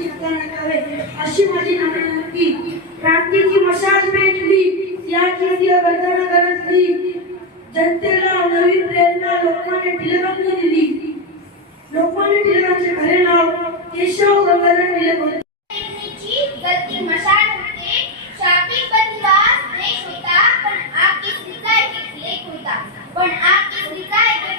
अशी माझी नाती क्रांतीची मशाल पेटली. या कीर्ती बंधन करतली जनतेला नवी प्रेरणा लोकमान्य टिळकांनी दिली. लोकमान्य टिळकांचे खरे नाव केशव गंगाधर टिळक होते. गलती होता. पण आपकी स्वीकार पण आपकी स्वीकार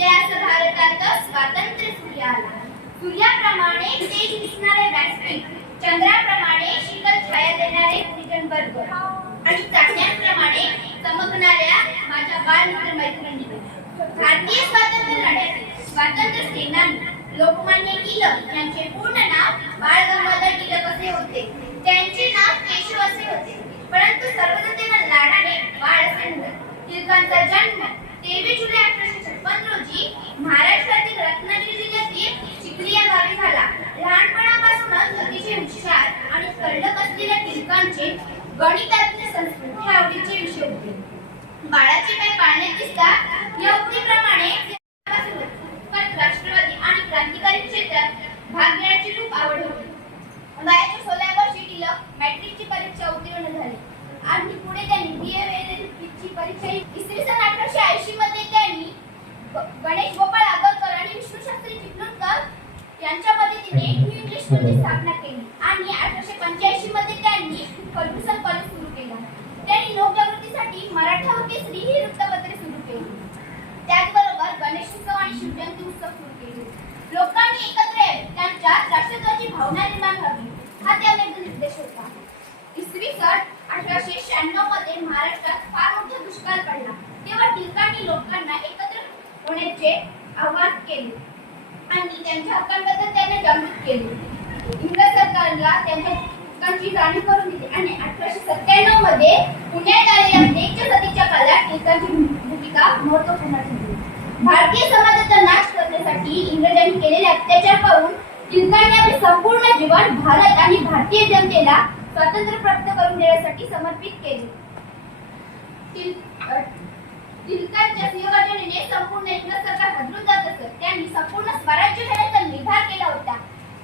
उदयास भारतात स्वातंत्र्य सूर्याला. सूर्याप्रमाणे तेज दिसणारे व्यासपीठ चंद्राप्रमाणे शीतल छाया देणारे गुरुजन वर्ग आणि चाकण्यांप्रमाणे चमकणाऱ्या माझ्या बालमित्र मैत्रिणी भारतीय स्वातंत्र्य लढ्यात स्वातंत्र्य सेनानी लोकमान्य टिळक यांचे पूर्ण नाव बाळ गंगाधर टिळक असे होते. त्यांचे नाव केशव असे होते परंतु सर्वजण त्यांना लाडाने बाळ असे म्हणतात टिळकांचा जन्म तेवीस जुलै अठराशे छप्पन रोजी महाराष्ट्रातील रत्नागिरी जिल्ह्यातील चिखली या गावी झाला लहानपणापासूनच अतिशय हुशार आणि कळलक असलेल्या टिळकांचे गणितातले संस्कृत हे आवडीचे विषय होते बाळाचे पाय या उक्तीप्रमाणे ते राष्ट्रवादी आणि क्रांतिकारी क्षेत्रात भाग घेण्याची खूप आवड होती. वयाच्या सोळा वर्षी टिळक मॅट्रिकची परीक्षा उत्तीर्ण झाली. आणि पुढे त्यांनी बी ची परीक्षा इसवी सन अठराशे ऐंशी मध्ये त्यांनी गणेश गोपाळ आगरकर आणि विष्णूशास्त्री चिपळूणकर यांच्या मदतीने न्यू इंग्लिश स्कूलची स्थापना केली आणि अठराशे पंच्याऐंशी मध्ये त्यांनी फर्ग्युसन कॉलेज सुरू केला त्यांनी लोकजागृतीसाठी मराठा व केसरी ही वृत्तपत्रे सुरू केली त्याचबरोबर गणेशोत्सव आणि शिवजयंती उत्सव सुरू केले लोकांनी एकत्र यावे त्यांच्यात राष्ट्रत्वाची भावना निर्माण व्हावी हा त्यामागचा निर्देश होता इसवी सन अठराशे शहाण्णवमध्ये महाराष्ट्रात फार मोठा दुष्काळ पडला तेव्हा टिळकांनी लोकांना एकत्र त्यांचे आवाहन केले आणि त्यांच्या हक्कांबद्दल त्यांनी जागृत केले. इंग्रज सरकारला त्यांच्या हक्कांची जाणीव करून दिली आणि अठराशे सत्त्याण्णवमध्ये पुण्यात आलेल्या देशच्या सतीच्या काळात टिळकांची भूमिका महत्त्वपूर्ण ठरली. भारतीय समाजाचा नाश करण्यासाठी इंग्रजांनी केलेले अत्याचार पाहून टिळकांनी आपले संपूर्ण जीवन भारत आणि भारतीय जनतेला स्वातंत्र्य प्राप्त करून देण्यासाठी समर्पित केले. टिळकांच्या सिंहगर्जनेने संपूर्ण इंग्रज सरकार हादरून जात असत. त्यांनी संपूर्ण स्वराज्य घेण्याचा निर्धार केला होता.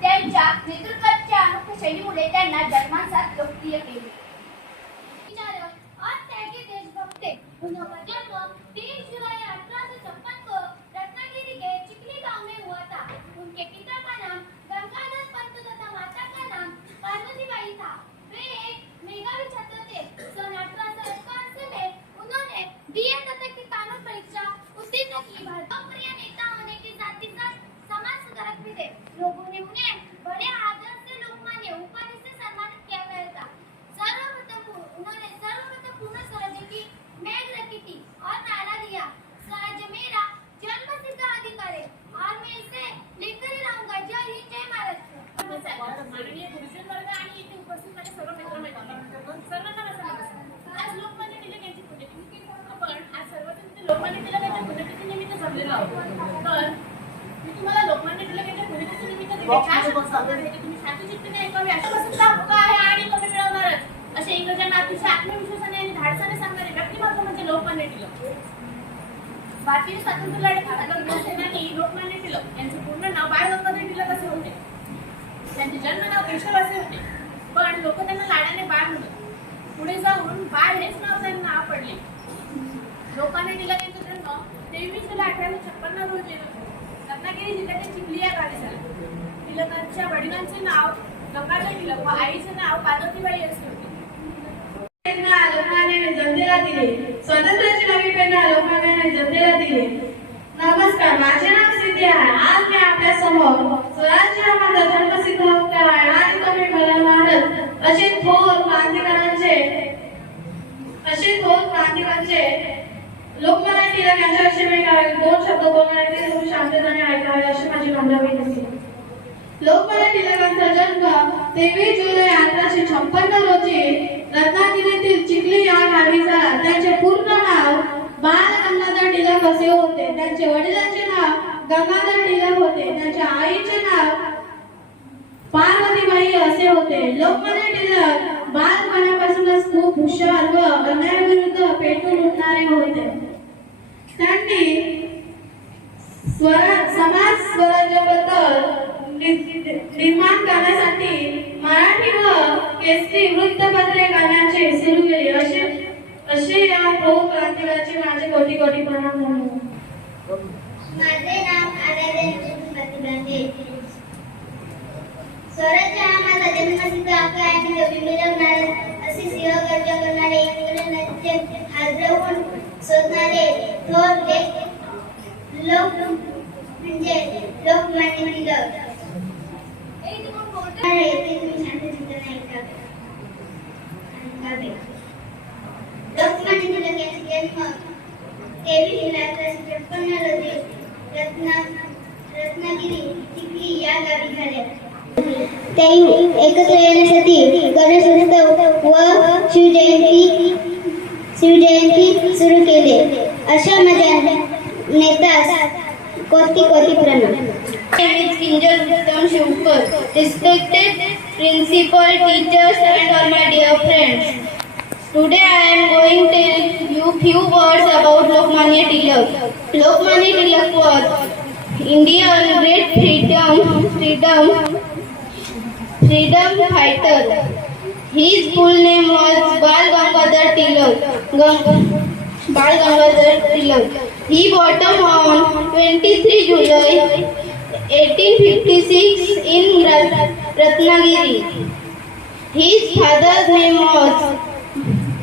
त्यांच्या नेतृत्वाच्या अनोख्या शैलीमुळे त्यांना जन्मांसात लोकप्रिय केले विचारक और त्यागे देशभक्त थे उनका जन्म 3 जुलाई 1856 को रत्नागिरी के चिखली गांव में हुआ था उनके पिता का नाम गंगाधर पंत तथा माता का नाम पार्वतीबाई था वे एक मेधावी छात्र थे सन 1881 में उन्होंने बीए तथा की कानून परीक्षा उत्तीर्ण की लोकप्रिय नेता होने के साथ ही साथ समाज सुधारक भी थे लोगों ने उन्हें बड़े आदर से लोकमान्य उपाधि से सम्मानित किया गया था सर्वप्रथम उन्होंने सर्वप्रथम पूर्ण स्वराज्य की मेघ रखी थी और नारा दिया स्वराज्य मेरा जन्मसिद्ध अधिकार है और मैं इसे लेकर ही रहूंगा जय हिंद जय महाराष्ट्र माननीय गुरुजन वर्ग आणि इथे उपस्थित माझे सर्व मित्रमैत्रिणी सर्वांना माझा नमस्कार आज लोकमान्य टिळक यांची पुण्यतिथी आपण आज सर्वजण इथे लोकमान्य टिळक यांच्या पुण्यतिथी निमित्त जमलेलो आहोत तर मी तुम्हाला लोकमान्य टिळक यांच्या पुण्यतिथी निमित्त दिले चार शब्द सांगते की तुम्ही शांतचित्ताने ऐकावे अशा हक्क आहे आणि तुम्ही मिळवणारच असे इंग्रजांना अतिशय आत्मविश्वासाने आणि धाडसाने सांगणारे व्यक्तिमत्व म्हणजे लोकमान्य टिळक भारतीय स्वातंत्र्य लढ्यातील सेनानी लोकमान्य टिळक यांचे पूर्ण नाव बाळ गंगाधर टिळक असे होते. त्यांचे जन्म नाव केशव असे होते. पण लोक त्यांना लाडाने बाळ म्हणत पुढे जाऊन बाळ हेच नाव त्यांना पडले. लोकांनी टिळक यांचा जन्म तेवीस जुलै अठराशे छप्पन्न रोजी रत्नागिरी जिल्ह्यातील चिखली या गावी झाला. टिळकांच्या वडिलांचे नाव गंगाधर टिळक व आईचे नाव पार्वतीबाई असे होते. प्रेरणा लोकमान्याने जनतेला दिले स्वातंत्र्याची नवी प्रेरणा लोकमान्याने जनतेला दिले नमस्कार माझे नाव सिद्धी आहे. आज मी आपल्यासमोर स्वराज्य हा माझा जन्मसिद्ध हक्क आहे. आणि तो मी मानत असे थोर क्रांतिकारांचे असे थोर क्रांतिकारांचे लोकमान्य टिळक यांच्याविषयी मी काय दोन शब्द बोलणार ते तुम्ही शांततेने ऐकावे अशी माझी नम्र विनंती लोकमान्य टिळकांचा जन्म तेवीस जुलै अठराशे छप्पन्न रोजी रत्नागिरीतील चिखली या गावी झाला त्यांचे पूर्ण नाव बाल गंगाधर टिळक असे होते. त्यांचे वडिलांचे नाव गंगाधर टिळक होते. त्यांच्या आईचे नाव पार्वतीबाई असे होते. लोकमान्य टिळक बालपणापासूनच खूप हुशार व अन्यायाविरुद्ध पेटून उठणारे होते. त्यांनी स्वरा समाज स्वराज्याबद्दल निर्माण करण्यासाठी मराठी व केसरी वृत्तपत्रे करण्याचे सुरू केले. असे असे या प्रमुख क्रांतिकाराचे माझे कोटी कोटी प्रणाम धन्यवाद माझे नाव आराध्य प्रतिभाते. स्वराज्य हा माझा जन्मसिद्ध हक्क आहे. आणि तो मिळवणार असे सिंहगर्ज करणारे इंग्रजांचे हादरवून शोधणारे थोर लेख लोक म्हणजे लोकमान्य टिळक अरे, येथे तुम्ही शांतचित्त नाही का? ऐकावे. लोकमान्य टिळक यांचा जन्म तेवीस रोजी रत्ना रत्नागिरी चिखली या गावी ते एकत्र येण्यासाठी गणेशोत्सव व शिवजयंती शिवजयंती सुरू केले. अशा माझ्या नेता कोटी कोटी प्रणाम. Is Kinjal Uttam Shivkar, respected principal, teachers and all my dear friends. Today I am going to tell you few words about Lokmanya Tilak. Lokmanya Tilak was Indian great freedom, freedom, freedom fighter. His full name was Bal Gangadhar Tilak. Bal Gangadhar Tilak. He bottom on 23 July 1856 in Rat- Ratnagiri. His father's name was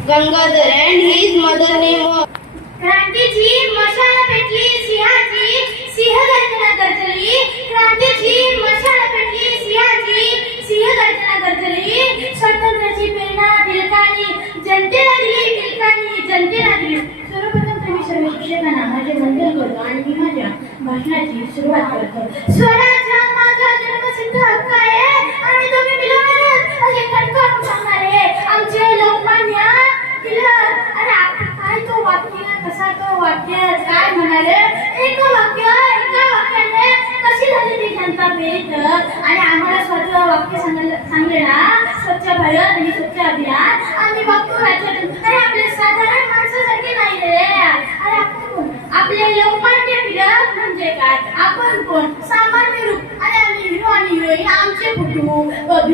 Gangadhar and his mother name was क्रांतीची मशाल पेटली सिंहाची सिंह गर्जना गर्जली क्रांतीची मशाल पेटली सिंहाची सिंह गर्जना गर्जली स्वातंत्र्याची प्रेरणा टिळकांनी जनतेला दिली टिळकांनी जनतेला दिली सर्वप्रथम तुम्ही सर्व शिक्षकांना माझे वंदन करतो आणि मी माझ्या भाषणाची सुरुवात करतो.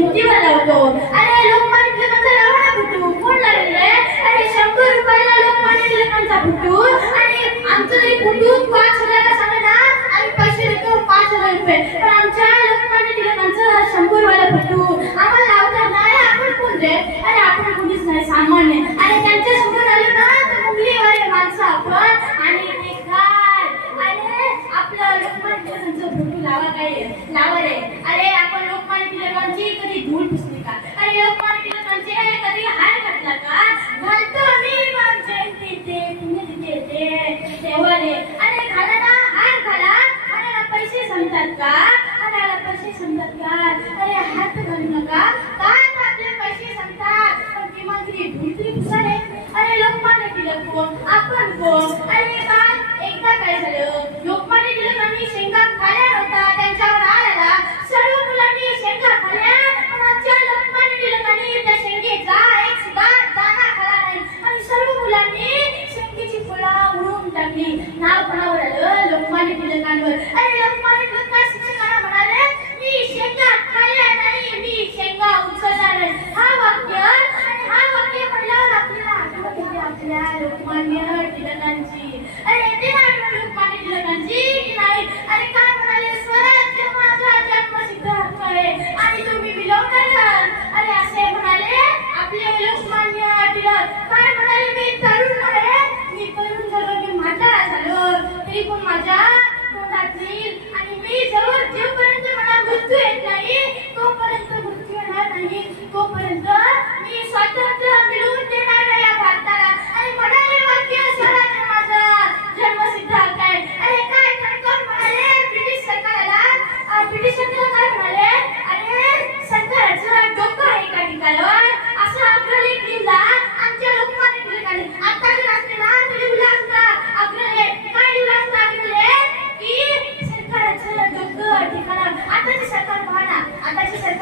भिंतीवर लावतो अरे लोकमान्य टिळकांचा लावा ना कोण आहे अरे शंभर रुपयाला लोकमान्य टिळकांचा आणि आमचं जरी फोटो पाच हजारला सांगा ना आम्ही पैसे देतो पाच हजार रुपये पण आमच्या लोकमान्य टिळकांचा शंभर वाला फोटो आम्हाला नाही आपण कोण रे अरे आपण कोणीच नाही सामान्य आणि त्यांच्यासमोर आलो ना तर माणसं आपण आणि काय अरे आपलं लोकमान्य लावा काय लावा रे अरे आपण लोकमान्य टिळकांची कधी धूळ पुसली का? अरे लोकमान्य टिळकांची कधी हार घातला का? टाकली नाव कोणावर आलं. लोकमान्य टिळकांवर अरे लोकमान्य टिळक काय शिक्षकांना म्हणाले मी शेंगा खाल्ल्या नाही मी शेंगा उचलणार हा वाक्य आणि हा वाक्य पडल्यावर आपल्याला आठवत येते आपल्या लोकमान्य टिळकांची. अरे ते आठवण लोकमान्य टिळकांची की नाही? अरे काय म्हणाले स्वराज्य माझा जन्मसिद्ध हक्क आहे आणि तुम्ही मिळवणार अरे असे म्हणाले आपले लोकमान्य टिळक. काय म्हणाले मी तरुण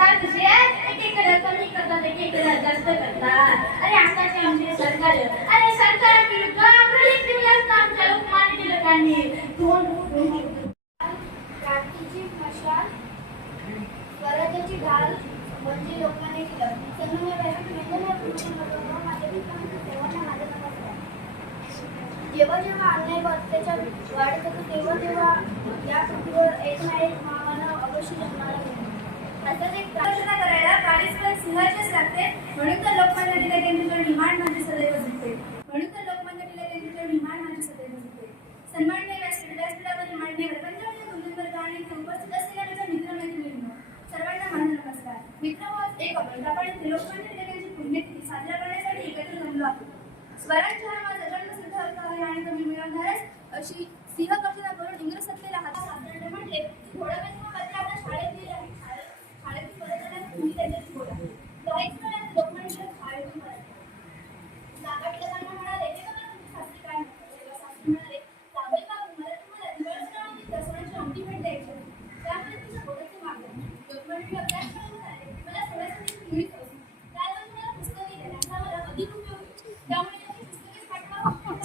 सरकार कसे कमी करतात एकेकडे जास्त करतात. अरे आताचे आमचे सरकार अरे सरकार विरुद्ध आंदोलन केलं लोकमान्य टिळकांनी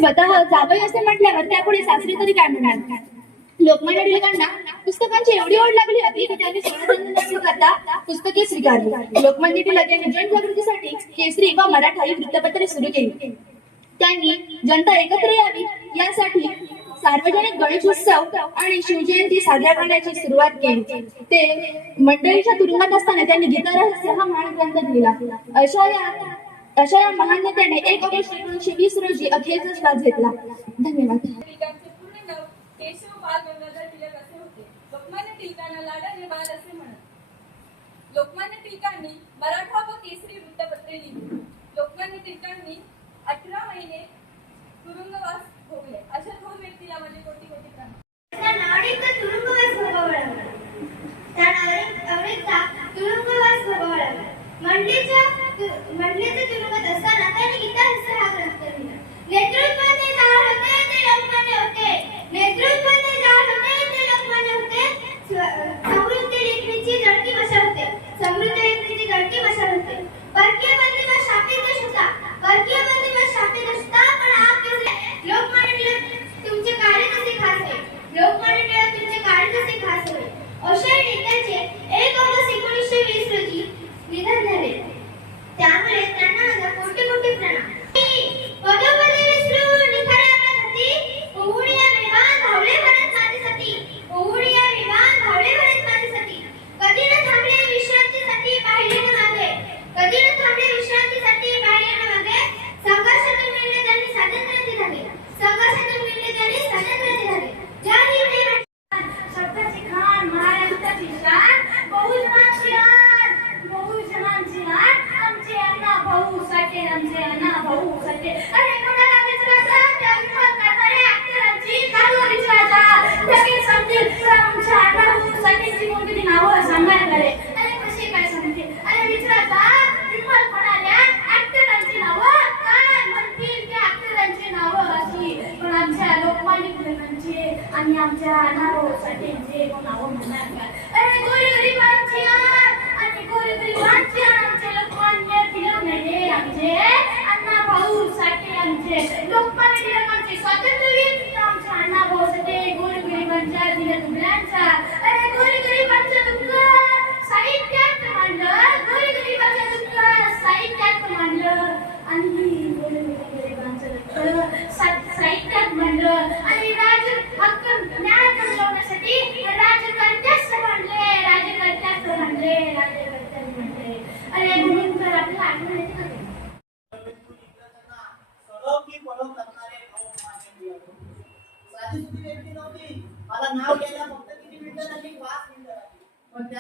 स्वतः जावई असे म्हटल्यावर त्यापुढे सासरे तरी काय म्हणणार? लोकमान्य टिळकांना पुस्तकांची एवढी ओढ लागली होती की त्यांनी सोडत करता पुस्तके स्वीकारली. लोकमान्य टिळक यांनी जनजागृतीसाठी केसरी व मराठा ही वृत्तपत्रे सुरू केली. त्यांनी जनता एकत्र यावी यासाठी सार्वजनिक गणेश उत्सव आणि शिवजयंती साजरा करण्याची सुरुवात केली. ते मंडळीच्या तुरुंगात असताना त्यांनी गीतारहस्य हा महान ग्रंथ लिहिला. अशा या अशा या महान एक ऑगस्ट वीस रोजी अखेरचा श्वास घेतला. धन्यवाद. लोकमान्य टिळकांनी मराठा व केसरी वृत्तपत्रे लिहिली. लोकमान्य टिळकांनी अठरा महिने तुरुंगवास भोगले. अशा दोन व्यक्तीला म्हणजे कोटी कोटी तुरुंगवास भोगावा लागला तुरुंगवास मंडळीचे तुरुंगात असताना त्यांनी गीता हा ग्रंथ ते होते नेतृत्व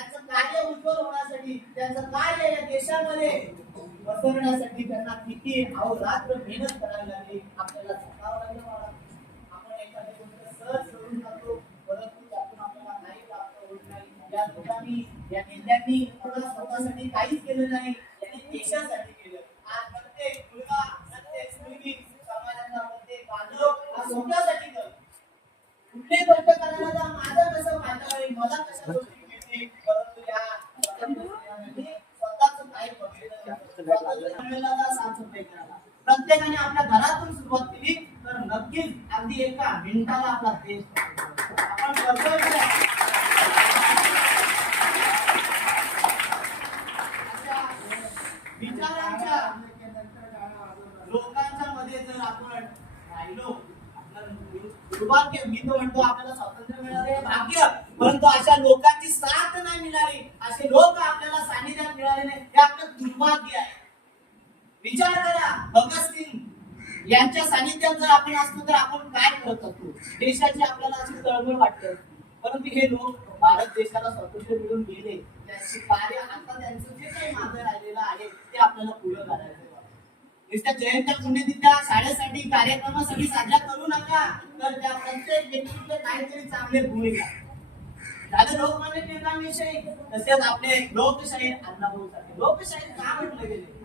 त्यांचं त्यांना किती मेहनत करावी लागली आपल्याला सांगावं लागलं मला. आपण एखादी गोष्ट सहज सोडून जातो परंतु त्यातून आपल्याला नाही प्राप्त होत नाही. या लोकांनी या नेत्यांनी स्वतःसाठी काहीच केलं नाही त्यांनी देशासाठी केलं. आज प्रत्येक मुलगा प्रत्येक मुलगी समाजाचा प्रत्येक बांधव हा स्वतःसाठी करतो. कुठले गोष्ट माझं कसं मला कसं प्रत्येकाने आपल्या घरातून सुरुवात केली तर नक्कीच अगदी एका मिनिटाला आपला देश यांच्या सानिध्यात जर आपण असतो तर आपण काय करत असतो? देशाची आपल्याला अशी तळमळ वाटत. परंतु हे लोक भारत देशाला स्वातंत्र्य मिळून गेले. त्याची कार्य आता त्यांचं जे काही मागे राहिलेलं आहे ते आपल्याला पुढे करायचं नुसत्या जयंत्या पुण्यतिथ्या शाळेसाठी कार्यक्रमासाठी साजरा करू नका. तर त्या प्रत्येक व्यक्तीचे काहीतरी चांगले गुण घ्या झालं लोकमान्य टिळकांविषयी तसेच आपले लोकशाही अण्णाभाऊ साठे. लोकशाहीर का म्हटलं गेले?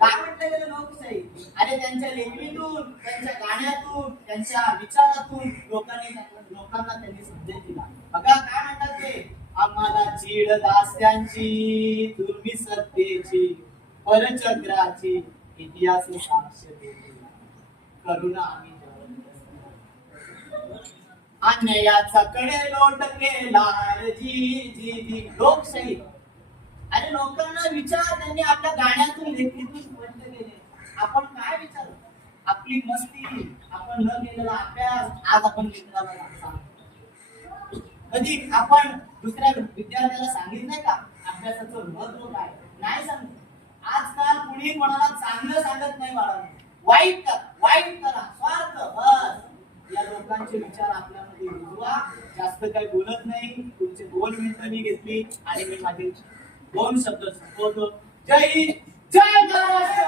का म्हटलं गेलं लोकशाही? अरे त्यांच्या लेखणीतून त्यांच्या गाण्यातून त्यांच्या विचारातून लोकांनी लोकांना त्यांनी संदेश दिला. बघा काय म्हणतात ते? आम्हाला चीड दास्यांची दुर्मी सत्तेची परचक्राची इतिहास साक्ष करुणा आम्ही अन्यायाचा कडे लोट केला जी जी जी. लोकशाही. आणि लोकांना विचार त्यांनी आपल्या गाण्यातून लेखणीतून स्पष्ट केले. आपण काय विचार? आपली मस्ती आपण न केलेला अभ्यास आज आपण मित्राला कधी आपण दुसऱ्या विद्यार्थ्याला सांगितलंय का? अभ्यासाचं महत्त्व काय? नाही सांगत आजकाल कुणी कोणाला चांगलं सांगत नाही बाळांनो वाईट करा वाईट करा स्वार्थ बस. या लोकांचे विचार आपल्यामध्ये रुजवा. जास्त काही बोलत नाही. तुमचे दोन मिनिटं मी घेतली आणि मी माझे दोन शब्द जय हिंद. जय महाराष्ट्र.